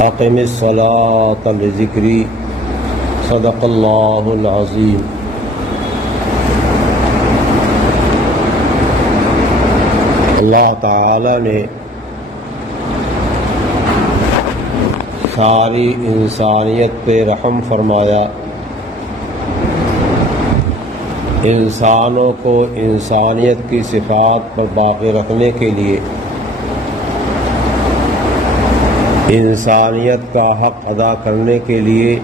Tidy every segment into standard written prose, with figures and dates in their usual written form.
اقم الصلاة لذکری صدق اللہ العظیم۔ اللہ تعالی نے ساری انسانیت پہ رحم فرمایا، انسانوں کو انسانیت کی صفات پر باقی رکھنے کے لیے انسانیت کا حق ادا کرنے کے لیے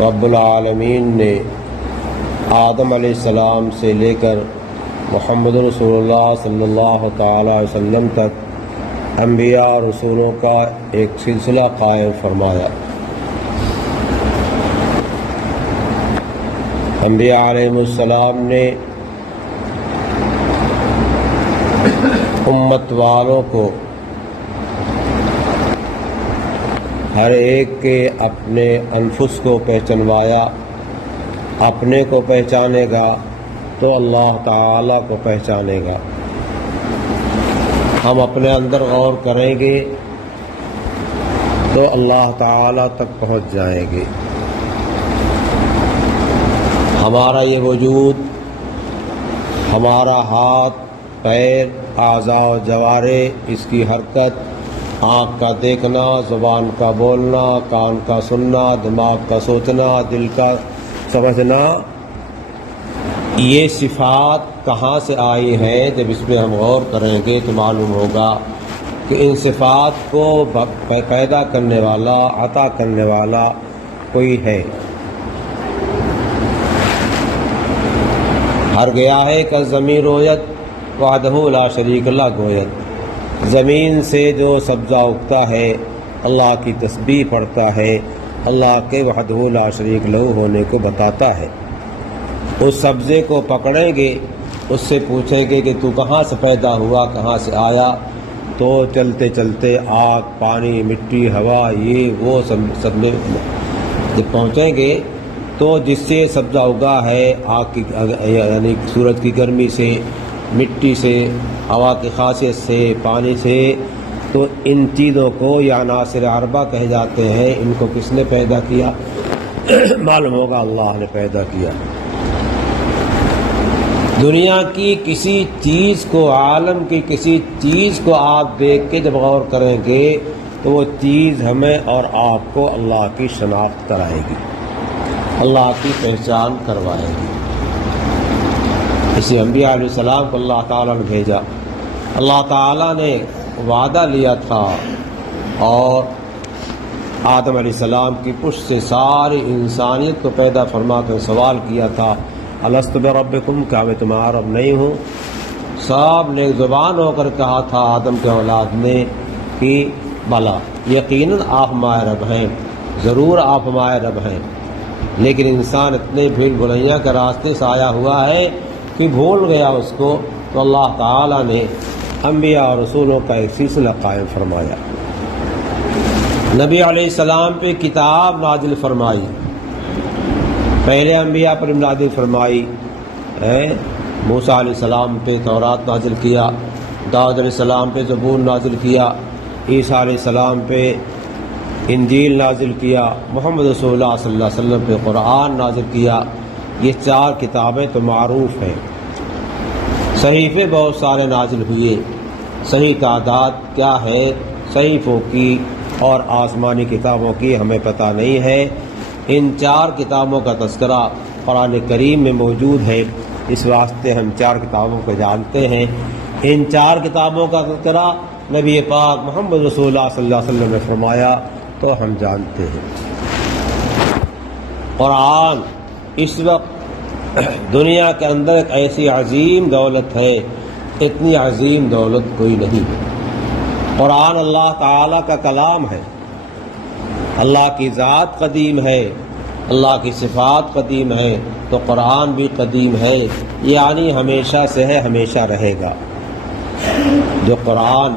رب العالمین نے آدم علیہ السلام سے لے کر محمد رسول اللہ صلی اللہ تعالی علیہ وسلم تک انبیاء اور رسولوں کا ایک سلسلہ قائم فرمایا۔ انبیاء علیہ السلام نے امت والوں کو ہر ایک کے اپنے انفس کو پہچانوایا، اپنے کو پہچانے گا تو اللہ تعالیٰ کو پہچانے گا۔ ہم اپنے اندر غور کریں گے تو اللہ تعالیٰ تک پہنچ جائیں گے۔ ہمارا یہ وجود، ہمارا ہاتھ، پیر، اعضاء و جوارح، اس کی حرکت، آنکھ کا دیکھنا، زبان کا بولنا، کان کا سننا، دماغ کا سوچنا، دل کا سمجھنا، یہ صفات کہاں سے آئی ہیں؟ جب اس میں ہم غور کریں گے تو معلوم ہوگا کہ ان صفات کو پیدا کرنے والا، عطا کرنے والا کوئی ہے۔ ہر گیا ہے کہ زمین رویت وحدہ لا شریک لا گویت، زمین سے جو سبزہ اگتا ہے اللہ کی تسبیح پڑھتا ہے، اللہ کے وحدہ لا شریک لہ ہونے کو بتاتا ہے۔ اس سبزے کو پکڑیں گے، اس سے پوچھیں گے کہ تو کہاں سے پیدا ہوا، کہاں سے آیا، تو چلتے چلتے آگ، پانی، مٹی، ہوا، یہ وہ سب میں جب پہنچیں گے تو جس سے سبزہ اگا ہے، آگ کی یعنی سورج کی گرمی سے، مٹی سے، ہوا کی خاصیت سے، پانی سے، تو ان چیزوں کو یا عناصر اربعہ کہے جاتے ہیں۔ ان کو کس نے پیدا کیا؟ معلوم ہوگا اللہ نے پیدا کیا۔ دنیا کی کسی چیز کو، عالم کی کسی چیز کو آپ دیکھ کے جب غور کریں گے تو وہ چیز ہمیں اور آپ کو اللہ کی شناخت کرائے گی، اللہ کی پہچان کروائے گی۔ اسی انبیاء علیہ السلام کو اللہ تعالیٰ نے بھیجا۔ اللہ تعالیٰ نے وعدہ لیا تھا اور آدم علیہ السلام کی پشت سے ساری انسانیت کو پیدا فرما کر سوال کیا تھا، الست بربکم، کیا میں تمہارا رب نہیں ہوں؟ سب نے زبان ہو کر کہا تھا آدم کے اولاد نے کہ بلا، یقیناً آپ ہمارے رب ہیں، ضرور آپ ہمارے رب ہیں۔ لیکن انسان اتنے بھیڑ بھلائیاں کے راستے سے آیا ہوا ہے کہ بھول گیا اس کو، تو اللہ تعالیٰ نے انبیاء اور رسولوں کا ایک سلسلہ قائم فرمایا۔ نبی علیہ السلام پہ کتاب نازل فرمائی، پہلے انبیاء پر نازل فرمائی، موسیٰ علیہ السلام پہ تورات نازل کیا، داؤد علیہ السلام پہ زبور نازل کیا، عیسیٰ علیہ السلام پہ انجیل نازل کیا، محمد رسول اللہ صلی اللہ علیہ وسلم پہ قرآن نازل کیا۔ یہ چار کتابیں تو معروف ہیں۔ صحیفے بہت سارے نازل ہوئے، صحیح تعداد کیا ہے صحیفوں کی اور آسمانی کتابوں کی ہمیں پتہ نہیں ہے۔ ان چار کتابوں کا تذکرہ قرآن کریم میں موجود ہے، اس واسطے ہم چار کتابوں کو جانتے ہیں۔ ان چار کتابوں کا تذکرہ نبی پاک محمد رسول اللہ صلی اللہ علیہ وسلم نے فرمایا تو ہم جانتے ہیں۔ قرآن اس وقت دنیا کے اندر ایک ایسی عظیم دولت ہے، اتنی عظیم دولت کوئی نہیں ہے۔ قرآن اللہ تعالیٰ کا کلام ہے، اللہ کی ذات قدیم ہے، اللہ کی صفات قدیم ہے، تو قرآن بھی قدیم ہے، یعنی ہمیشہ سے ہے، ہمیشہ رہے گا۔ جو قرآن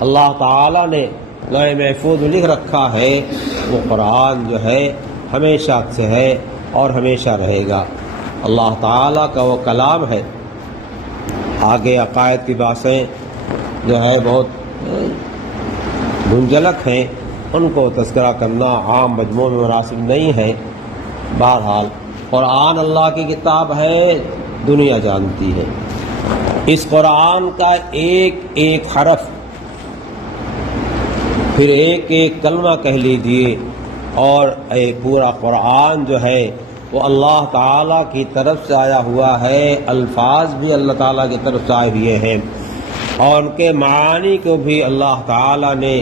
اللہ تعالیٰ نے لوح محفوظ میں لکھ رکھا ہے، وہ قرآن جو ہے ہمیشہ سے ہے اور ہمیشہ رہے گا۔ اللہ تعالیٰ کا وہ کلام ہے۔ آگے عقائد کی باتیں جو ہے بہت گنجلک ہیں، ان کو تذکرہ کرنا عام مجموع میں مناسب نہیں ہے۔ بہرحال قرآن اللہ کی کتاب ہے، دنیا جانتی ہے۔ اس قرآن کا ایک ایک حرف، پھر ایک ایک کلمہ کہہ لیجیے، اور ایک پورا قرآن جو ہے وہ اللہ تعالیٰ کی طرف سے آیا ہوا ہے، الفاظ بھی اللہ تعالیٰ کی طرف سے آئے ہوئے ہیں، اور ان کے معانی کو بھی اللہ تعالیٰ نے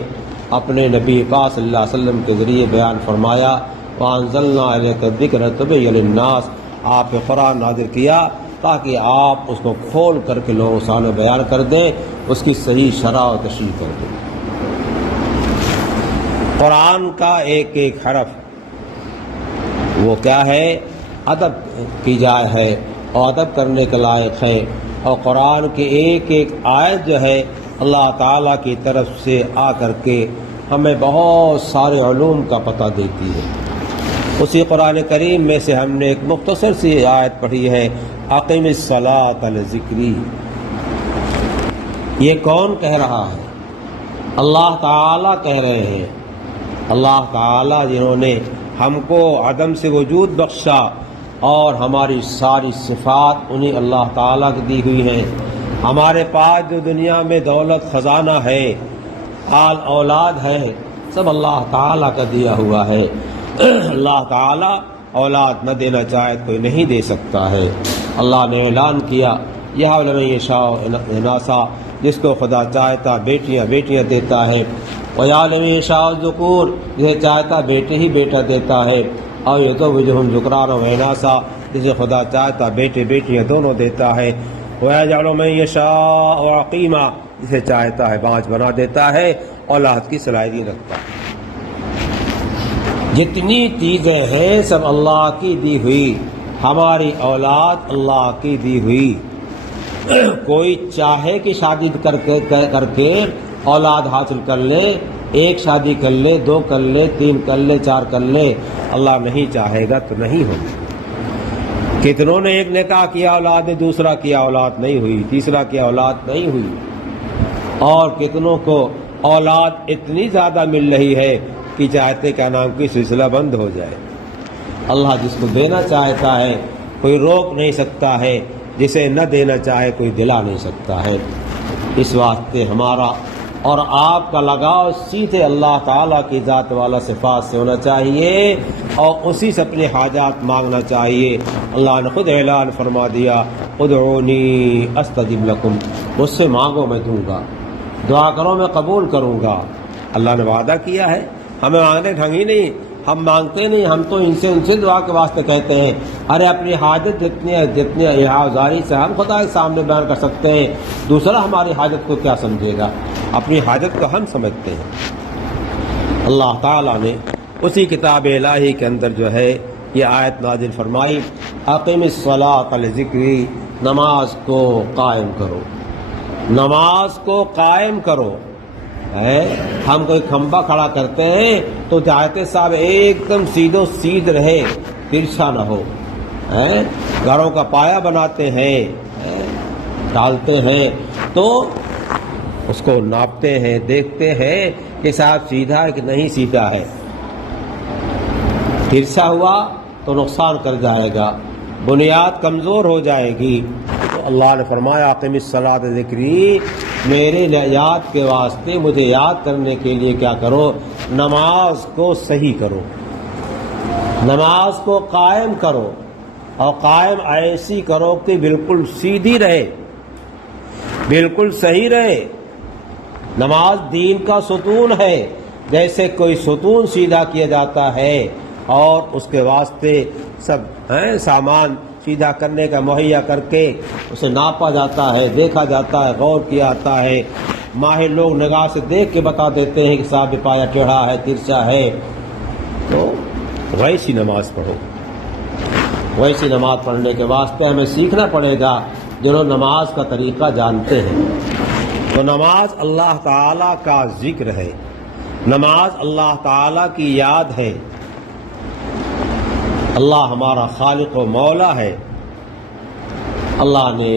اپنے نبی پاک صلی اللہ علیہ وسلم کے ذریعے بیان فرمایا۔ وَأَنزَلْنَا إِلَيْكَ الذِّكْرَ تُبَيِّنَ لِلنَّاسِ، آپ پہ قرآن نازل کیا تاکہ آپ اس کو کھول کر کے لوگوں کے سامنے بیان کر دیں، اس کی صحیح شرح و تشریح کر دیں۔ قرآن کا ایک ایک حرف وہ کیا ہے؟ ادب کی جائے ہے اور ادب کرنے کے لائق ہے، اور قرآن کی ایک ایک آیت جو ہے اللہ تعالیٰ کی طرف سے آ کر کے ہمیں بہت سارے علوم کا پتہ دیتی ہے۔ اسی قرآن کریم میں سے ہم نے ایک مختصر سی آیت پڑھی ہے، اقم الصلاۃ لذکری۔ یہ کون کہہ رہا ہے؟ اللہ تعالیٰ کہہ رہے ہیں۔ اللہ تعالیٰ جنہوں نے ہم کو عدم سے وجود بخشا، اور ہماری ساری صفات انہیں اللہ تعالیٰ کی دی ہوئی ہیں۔ ہمارے پاس جو دنیا میں دولت خزانہ ہے، آل اولاد ہے، سب اللہ تعالیٰ کا دیا ہوا ہے۔ اللہ تعالیٰ اولاد نہ دینا چاہے کوئی نہیں دے سکتا ہے۔ اللہ نے اعلان کیا، یہب لمن یشاء اناثا، جس کو خدا چاہتا بیٹیاں بیٹیاں دیتا ہے، وَیَہب لمن یشاء الذُّکُورَ، جسے چاہتا بیٹے ہی بیٹا دیتا ہے، اور یزوجہم ذکرانا و اناثا، جسے خدا چاہتا بیٹے بیٹیاں دونوں دیتا ہے، وَیَجْعَلُ مَن یشاء عَقِیمًا، جسے چاہتا ہے بانجھ بنا دیتا ہے، اولاد کی صلاحیت رکھتا ہے۔ جتنی چیزیں ہیں سب اللہ کی دی ہوئی، ہماری اولاد اللہ کی دی ہوئی۔ کوئی چاہے کہ شادی کر کے اولاد حاصل کر لے، ایک شادی کر لے، دو کر لے، تین کر لے، چار کر لے، اللہ نہیں چاہے گا تو نہیں ہوگی۔ کتنوں نے ایک نکاح کیا اولاد نے، دوسرا کیا اولاد نہیں ہوئی، تیسرا کیا اولاد نہیں ہوئی، اور کتنوں کو اولاد اتنی زیادہ مل رہی ہے کہ چاہتے کیا نام کی سلسلہ بند ہو جائے۔ اللہ جس کو دینا چاہتا ہے کوئی روک نہیں سکتا ہے، جسے نہ دینا چاہے کوئی دلا نہیں سکتا ہے۔ اس واسطے ہمارا اور آپ کا لگاؤ سیدھے اللہ تعالیٰ کی ذات والا صفات سے ہونا چاہیے، اور اسی سے اپنے حاجات مانگنا چاہیے۔ اللہ نے خود اعلان فرما دیا، ادعونی استجب لکم، مجھ سے مانگو میں دوں گا، دعا کرو میں قبول کروں گا۔ اللہ نے وعدہ کیا ہے، ہمیں مانگنے ڈھنگ ہی نہیں، ہم مانگتے نہیں، ہم تو ان سے دعا کے واسطے کہتے ہیں۔ ارے اپنی حاجت جتنی احاظاری سے ہم خدا کے سامنے بیان کر سکتے ہیں، دوسرا ہماری حاجت کو کیا سمجھے گا؟ اپنی حاجت کو ہم سمجھتے ہیں۔ اللہ تعالیٰ نے اسی کتاب الہی کے اندر جو ہے یہ آیت نازل فرمائی، اقم الصلاۃ لذکری، نماز کو قائم کرو، نماز کو قائم کرو۔ ہم کوئی کھمبا کھڑا کرتے ہیں تو چاہتے صاحب ایک دم سیدھو سیدھ رہے، ترچھا نہ ہو۔ گھروں کا پایا بناتے ہیں، ڈالتے ہیں، تو اس کو ناپتے ہیں، دیکھتے ہیں کہ صاحب سیدھا ہے کہ نہیں سیدھا ہے۔ ترچھا ہوا تو نقصان کر جائے گا، بنیاد کمزور ہو جائے گی۔ تو اللہ نے فرمایا اقم الصلاۃ ذکری، میرے یاد کے واسطے، مجھے یاد کرنے کے لیے کیا کرو؟ نماز کو صحیح کرو، نماز کو قائم کرو، اور قائم ایسی کرو کہ بالکل سیدھی رہے، بالکل صحیح رہے۔ نماز دین کا ستون ہے، جیسے کوئی ستون سیدھا کیا جاتا ہے اور اس کے واسطے سب سامان سیدھا کرنے کا مہیا کر کے اسے ناپا جاتا ہے، دیکھا جاتا ہے، غور کیا جاتا ہے۔ ماہر لوگ نگاہ سے دیکھ کے بتا دیتے ہیں کہ صاحب پایا ٹیڑھا ہے، ترچھا ہے۔ تو ویسی نماز پڑھو۔ ویسی نماز پڑھنے کے واسطے ہمیں سیکھنا پڑے گا، جنہوں نماز کا طریقہ جانتے ہیں۔ تو نماز اللہ تعالیٰ کا ذکر ہے، نماز اللہ تعالیٰ کی یاد ہے۔ اللہ ہمارا خالق و مولا ہے، اللہ نے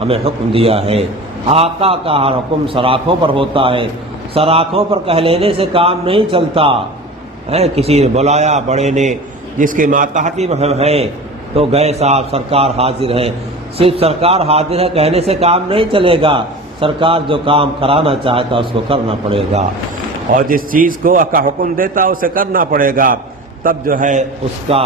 ہمیں حکم دیا ہے۔ آقا کا ہر حکم سراخوں پر ہوتا ہے، سراخوں پر کہہ لینے سے کام نہیں چلتا ہے۔ کسی نے بلایا بڑے نے، جس کے ماتحتی ہم ہیں، تو گئے صاحب سرکار حاضر ہے۔ صرف سرکار حاضر ہے کہنے سے کام نہیں چلے گا، سرکار جو کام کرانا چاہتا اس کو کرنا پڑے گا، اور جس چیز کو کا حکم دیتا اسے کرنا پڑے گا، تب جو ہے اس کا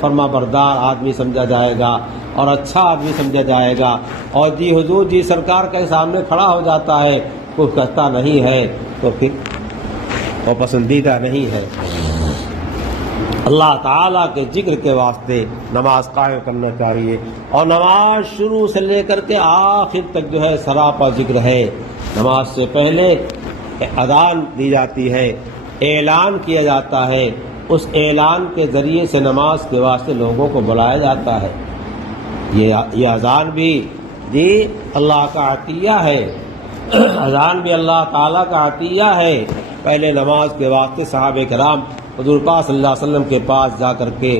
فرما بردار آدمی سمجھا جائے گا اور اچھا آدمی سمجھا جائے گا۔ اور جی حضور جی سرکار کے سامنے کھڑا ہو جاتا ہے، کچھ کہتا نہیں ہے، تو پھر وہ پسندیدہ نہیں ہے۔ اللہ تعالیٰ کے ذکر کے واسطے نماز قائم کرنا چاہیے، اور نماز شروع سے لے کر کے آخر تک جو ہے سراپا ذکر ہے۔ نماز سے پہلے اذان دی جاتی ہے، اعلان کیا جاتا ہے، اس اعلان کے ذریعے سے نماز کے واسطے لوگوں کو بلایا جاتا ہے۔ یہ اذان بھی جی اللہ کا عطیہ ہے، اذان بھی اللہ تعالیٰ کا عطیہ ہے۔ پہلے نماز کے واسطے صحابہ کرام حضور پاک صلی اللہ علیہ وسلم کے پاس جا کر کے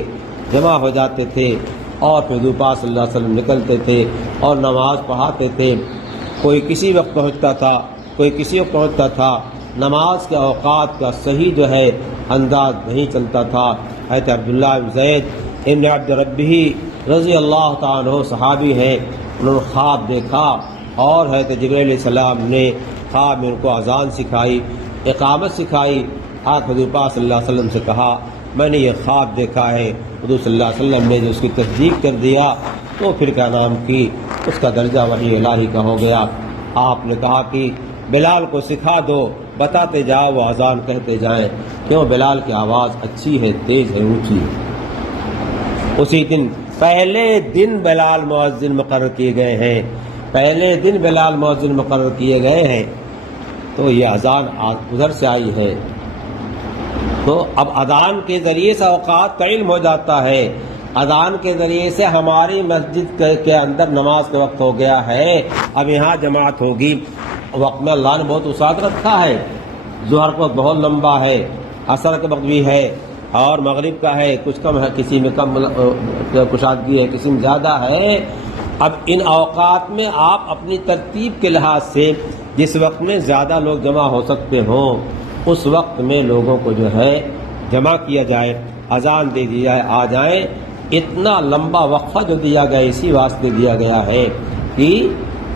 جمع ہو جاتے تھے، اور پھر حضور پاک صلی اللہ علیہ وسلم نکلتے تھے اور نماز پڑھاتے تھے۔ کوئی کسی وقت پہنچتا تھا، کوئی کسی وقت پہنچتا تھا۔ نماز کے اوقات کا صحیح جو ہے انداز نہیں چلتا تھا۔ حضرت عبداللہ بن زید ابن عبد ربہ رضی اللہ تعالیٰ عنہ صحابی ہیں، انہوں نے خواب دیکھا، اور حضرت جبرائیل علیہ السلام نے خواب میں ان کو اذان سکھائی، اقامت سکھائی۔ آپ حضور پاک صلی اللہ علیہ وسلم سے کہا میں نے یہ خواب دیکھا ہے، حضور صلی اللہ علیہ وسلم نے جو اس کی تصدیق کر دیا تو پھر کیا نام کی اس کا درجہ وحی الہی کا ہو گیا۔ آپ نے کہا کہ بلال کو سکھا دو، بتاتے جاؤ وہ اذان کہتے جائیں، کیوں بلال کی آواز اچھی ہے، تیز ہے، اونچی ہے۔ اسی دن پہلے دن بلال مؤذن مقرر کیے گئے ہیں، پہلے دن بلال مؤذن مقرر کیے گئے ہیں، تو یہ اذان ادھر سے آئی ہے۔ تو اب اذان کے ذریعے سے اوقات کا علم ہو جاتا ہے، اذان کے ذریعے سے ہماری مسجد کے اندر نماز کا وقت ہو گیا ہے، اب یہاں جماعت ہوگی۔ وقت میں اللہ نے بہت وسعت رکھا ہے، ظہر کا وقت بہت لمبا ہے، عصر کا وقت بھی ہے، اور مغرب کا ہے، کچھ کم ہے، کسی میں کم کشادگی ہے، کسی میں زیادہ ہے۔ اب ان اوقات میں آپ اپنی ترتیب کے لحاظ سے جس وقت میں زیادہ لوگ جمع ہو سکتے ہوں اس وقت میں لوگوں کو جو ہے جمع کیا جائے، اذان دے دی جائے، آ جائیں۔ اتنا لمبا وقفہ جو دیا گیا اسی واسطے دیا گیا ہے کہ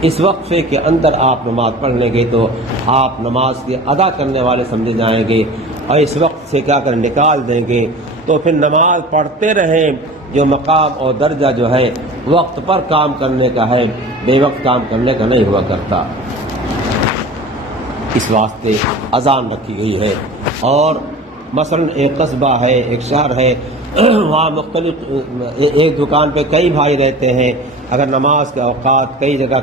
اس وقفے کے اندر آپ نماز پڑھ لیں گے تو آپ نماز کے ادا کرنے والے سمجھے جائیں گے، اور اس وقت سے کیا کر نکال دیں گے تو پھر نماز پڑھتے رہیں۔ جو مقام اور درجہ جو ہے وقت پر کام کرنے کا ہے، بے وقت کام کرنے کا نہیں ہوا کرتا، اس واسطے اذان رکھی گئی ہے۔ اور مثلا ایک قصبہ ہے، ایک شہر ہے، وہاں مختلف ایک دکان پہ کئی بھائی رہتے ہیں، اگر نماز کے اوقات کئی جگہ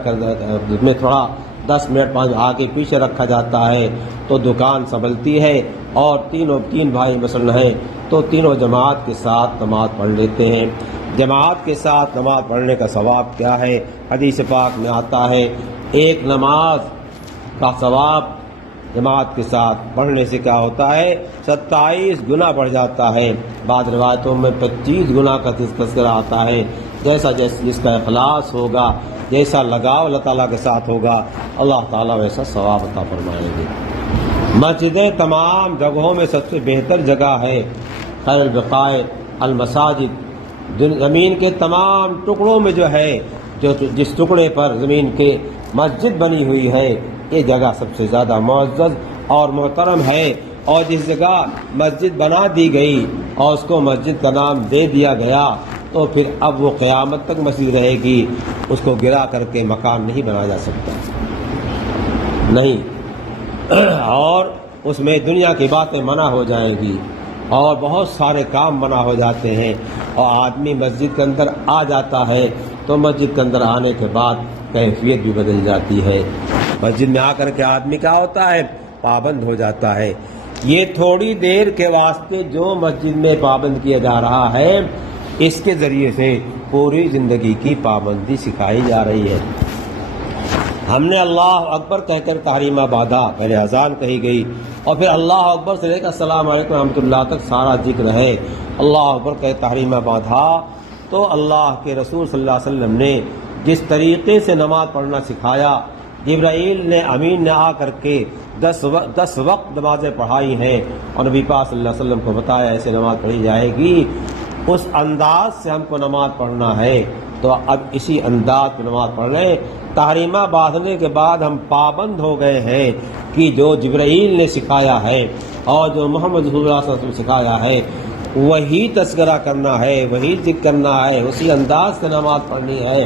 میں تھوڑا 10 منٹ 5 آگے پیچھے رکھا جاتا ہے تو دکان سنبھلتی ہے، اور تین بھائی مثلا ہیں تو تینوں جماعت کے ساتھ نماز پڑھ لیتے ہیں۔ جماعت کے ساتھ نماز پڑھنے کا ثواب کیا ہے؟ حدیث پاک میں آتا ہے ایک نماز کا ثواب جماعت کے ساتھ پڑھنے سے کیا ہوتا ہے 27 گنا بڑھ جاتا ہے، بعض روایتوں میں 25 گنا کا تذکرہ آتا ہے۔ جیسا جس کا اخلاص ہوگا، جیسا لگاؤ اللہ تعالیٰ کے ساتھ ہوگا، اللہ تعالیٰ ویسا ثواب عطا فرمائیں گے۔ مسجدیں تمام جگہوں میں سب سے بہتر جگہ ہے، خیر البقاء المساجد، زمین کے تمام ٹکڑوں میں جو ہے جس ٹکڑے پر زمین کے مسجد بنی ہوئی ہے یہ جگہ سب سے زیادہ معزز اور محترم ہے، اور جس جگہ مسجد بنا دی گئی اور اس کو مسجد کا نام دے دیا گیا تو پھر اب وہ قیامت تک مسجد رہے گی، اس کو گرا کر کے مکان نہیں بنایا جا سکتا، نہیں، اور اس میں دنیا کی باتیں منع ہو جائیں گی اور بہت سارے کام منع ہو جاتے ہیں، اور آدمی مسجد کے اندر آ جاتا ہے تو مسجد کے اندر آنے کے بعد کیفیت بھی بدل جاتی ہے۔ مسجد میں آ کر کے آدمی کیا ہوتا ہے پابند ہو جاتا ہے۔ یہ تھوڑی دیر کے واسطے جو مسجد میں پابند کیا جا رہا ہے اس کے ذریعے سے پوری زندگی کی پابندی سکھائی جا رہی ہے۔ ہم نے اللہ اکبر کہہ کر تحریمہ باندھا، پہلے اذان کہی گئی اور پھر اللہ اکبر سے لے کر السلام علیکم رحمۃ اللہ تک سارا ذکر ہے، اللہ اکبر کہہ تحریمہ باندھا۔ تو اللہ کے رسول صلی اللہ علیہ وسلم نے جس طریقے سے نماز پڑھنا سکھایا، جبرائیل نے امین نے آ کر کے 10 وقت نمازیں پڑھائی ہیں اور نبی پاک صلی اللہ علیہ وسلم کو بتایا ایسے نماز پڑھی جائے گی، اس انداز سے ہم کو نماز پڑھنا ہے، تو اب اسی انداز میں نماز پڑھ رہے ہیں۔ تحریمہ باندھنے کے بعد ہم پابند ہو گئے ہیں کہ جو جبرائیل نے سکھایا ہے اور جو محمد رسول اللہ صلی اللہ علیہ وسلم نے سکھایا ہے وہی تذکرہ کرنا ہے، وہی ذکر کرنا ہے، اسی انداز سے نماز پڑھنی ہے۔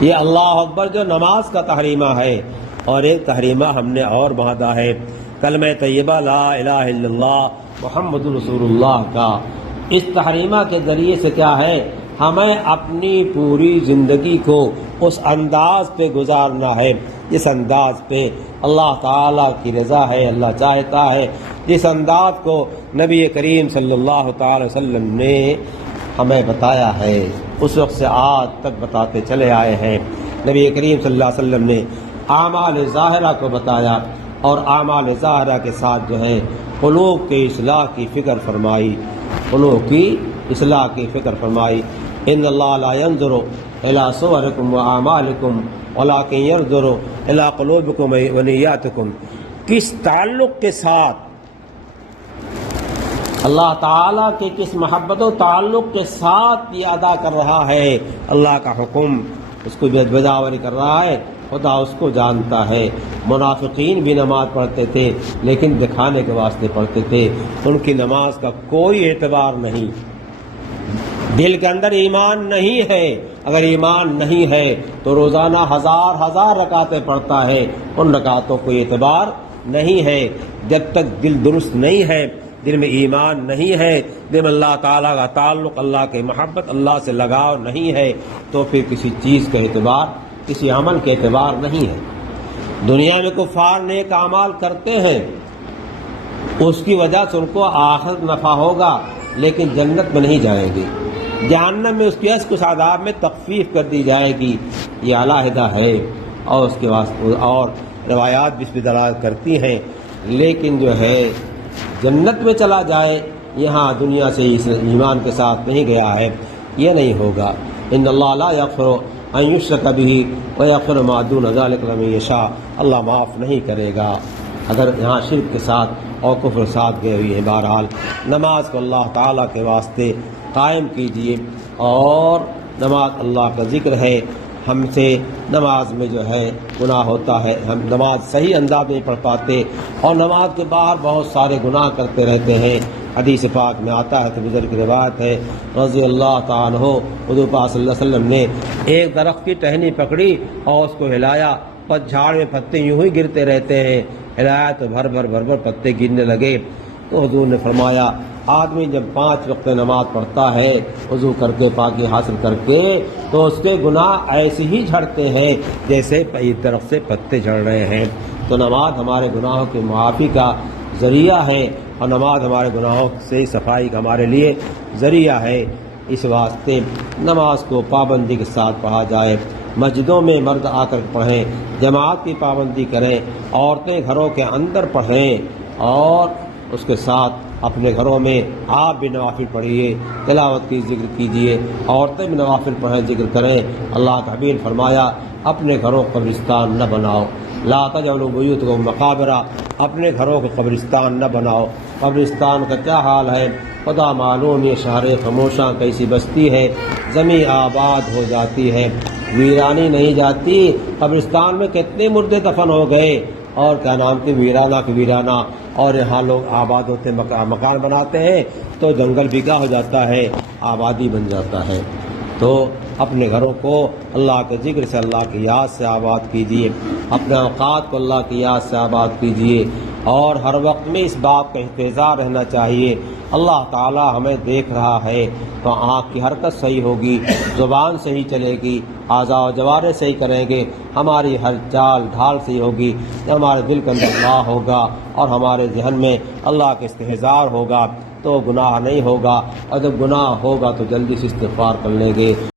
یہ اللہ اکبر جو نماز کا تحریمہ ہے، اور ایک تحریمہ ہم نے اور باندھا ہے کلمہ طیبہ لا الہ الا اللہ محمد رسول اللہ کا۔ اس تحریمہ کے ذریعے سے کیا ہے، ہمیں اپنی پوری زندگی کو اس انداز پہ گزارنا ہے جس انداز پہ اللہ تعالیٰ کی رضا ہے، اللہ چاہتا ہے، جس انداز کو نبی کریم صلی اللہ تعالی وسلم نے ہمیں بتایا ہے، اس وقت سے آج تک بتاتے چلے آئے ہیں۔ نبی کریم صلی اللہ علیہ وسلم نے اعمال ظاہرہ کو بتایا، اور اعمال ظاہرہ کے ساتھ جو ہے قلوب کی اصلاح کی فکر فرمائی، قلوب کی اصلاح کی فکر فرمائی۔ ان اللہ لا ينظر الى صورکم واعمالکم ولکن ينظر الى قلوبکم ونیاتکم۔ کس تعلق کے ساتھ اللہ تعالیٰ کے کس محبت و تعلق کے ساتھ یہ ادا کر رہا ہے اللہ کا حکم، اس کو بجاوری کر رہا ہے، خدا اس کو جانتا ہے۔ منافقین بھی نماز پڑھتے تھے لیکن دکھانے کے واسطے پڑھتے تھے، ان کی نماز کا کوئی اعتبار نہیں، دل کے اندر ایمان نہیں ہے۔ اگر ایمان نہیں ہے تو روزانہ ہزار رکعتیں پڑھتا ہے، ان رکعتوں کو اعتبار نہیں ہے۔ جب تک دل درست نہیں ہے، دل میں ایمان نہیں ہے، دل میں اللہ تعالیٰ کا تعلق، اللہ کی محبت، اللہ سے لگاؤ نہیں ہے، تو پھر کسی چیز کا اعتبار، کسی عمل کے اعتبار نہیں ہے۔ دنیا میں کفار نیک اعمال کرتے ہیں، اس کی وجہ سے ان کو آخرت نفع ہوگا، لیکن جنت میں نہیں جائیں گے، جہنم میں اس کی کچھ عذاب میں تخفیف کر دی جائے گی، یہ علیحدہ ہے، اور اس کے واسطے اور روایات بھی اس پہ دلالت کرتی ہیں۔ لیکن جو ہے جنت میں چلا جائے، یہاں دنیا سے اس ایمان کے ساتھ نہیں گیا ہے، یہ نہیں ہوگا۔ ان اللہ لا یغفر ان یشرک بہ ویغفر ما دون ذلک لمن یشاء، اللہ معاف نہیں کرے گا اگر یہاں شرک کے ساتھ اور کفر ساتھ گئے ہوئی ہے۔ بہرحال نماز کو اللہ تعالیٰ کے واسطے قائم کیجیے، اور نماز اللہ کا ذکر ہے۔ ہم سے نماز میں جو ہے گناہ ہوتا ہے، ہم نماز صحیح انداز میں پڑھ پاتے، اور نماز کے باہر بہت سارے گناہ کرتے رہتے ہیں۔ حدیث پاک میں آتا ہے کہ بزرگ کی روایت ہے رضی اللہ تعالیٰ عنہ، حضور پاک صلی اللہ علیہ وسلم نے ایک درخت کی ٹہنی پکڑی اور اس کو ہلایا، پس جھاڑ میں پتے یوں ہی گرتے رہتے ہیں، ہلایا تو بھر بھر پتے گرنے لگے، تو حضور نے فرمایا آدمی جب 5 وقت نماز پڑھتا ہے وضو کر کے پاکی حاصل کر کے، تو اس کے گناہ ایسے ہی جھڑتے ہیں جیسے درخت سے پتے جھڑ رہے ہیں۔ تو نماز ہمارے گناہوں کی معافی کا ذریعہ ہے، اور نماز ہمارے گناہوں سے صفائی کا ہمارے لیے ذریعہ ہے۔ اس واسطے نماز کو پابندی کے ساتھ پڑھا جائے، مسجدوں میں مرد آ کر پڑھیں، جماعت کی پابندی کریں، عورتیں گھروں کے اندر پڑھیں، اور اس کے ساتھ اپنے گھروں میں آپ بھی نوافل پڑھیے، تلاوت کی ذکر کیجیے، عورتیں بھی نوافل پڑھیں، ذکر کریں۔ اللہ کا حبیب فرمایا اپنے گھروں کو قبرستان نہ بناؤ، لا تجعلوا بیوتکم مقابر، اپنے گھروں کو قبرستان نہ بناؤ۔ قبرستان کا کیا حال ہے خدا معلوم، یہ شہر خاموشاں کیسی بستی ہے، زمین آباد ہو جاتی ہے، ویرانی نہیں جاتی۔ قبرستان میں کتنے مردے دفن ہو گئے، اور کیا نام کی ویرانہ کی ویرانہ، اور یہاں لوگ آباد ہوتے مکان بناتے ہیں تو جنگل بھیگا ہو جاتا ہے، آبادی بن جاتا ہے۔ تو اپنے گھروں کو اللہ کے ذکر سے، اللہ کی یاد سے آباد کیجیے، اپنے اوقات کو اللہ کی یاد سے آباد کیجیے، اور ہر وقت میں اس بات کا انتظار رہنا چاہیے اللہ تعالی ہمیں دیکھ رہا ہے، تو آنکھ کی حرکت صحیح ہوگی، زبان صحیح چلے گی، اعضاء و جوارح صحیح کریں گے، ہماری ہر چال ڈھال صحیح ہوگی، ہمارے دل کے اندر اللہ ہوگا، اور ہمارے ذہن میں اللہ کا استحضار ہوگا، تو گناہ نہیں ہوگا، اور جب گناہ ہوگا تو جلدی سے استغفار کر لیں گے۔